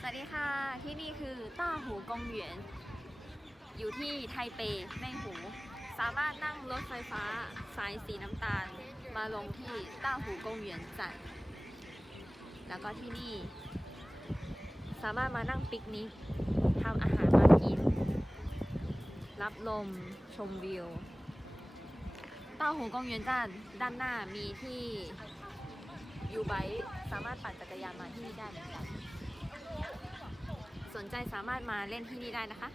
สวัสดีค่ะ ที่นี่คือต้าหูกงเหวียน อยู่ที่ไทเปแม่หู สามารถนั่งรถไฟฟ้าสายสีน้ำตาล มาลงที่ต้าหูกงเหวียนจันแล้วก็ที่นี่ สามารถมานั่งปิกนิกทำอาหารมากิน รับลมชมวิวต้าหูกงเหวียนจันด้านหน้ามีที่ยูไบสามารถปั่นจักรยานมาที่นี่ได้เหมือนกัน นใจสามารถมาเล่นที่นี่ได้นะคะ